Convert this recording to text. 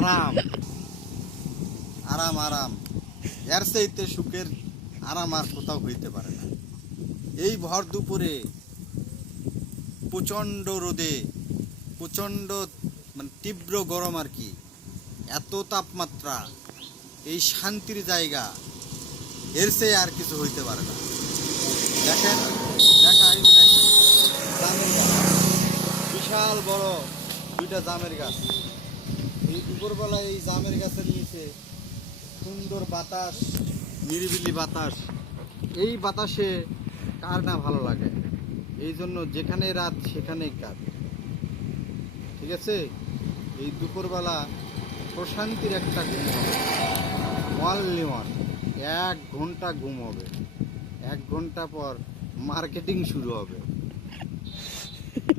আরাম। আরাম আরাম। এর চাইতে সুখের আরাম আর কোথাও হইতে পারে না। এই ভর দুপুরে প্রচণ্ড রোদে, প্রচণ্ড মানে তীব্র গরম আর কি, এত তাপমাত্রা, এই শান্তির জায়গা, এর চেয়ে আর কিছু হইতে পারে না। দেখেন, দেখা দেখেন বিশাল বড় দুইটা জামের গাছ। এই দুপুরবেলায় এই জামের গাছের নিচে সুন্দর বাতাস, নিরিবিলি বাতাস। এই বাতাসে কার না ভালো লাগে? এই জন্য যেখানে রাত, সেখানেই কাজ ঠিক আছে? এই দুপুরবেলা প্রশান্তির একটা ঘুম হবে। অনলি ওয়ান এক ঘণ্টা ঘুম হবে। এক ঘণ্টা পর মার্কেটিং শুরু হবে।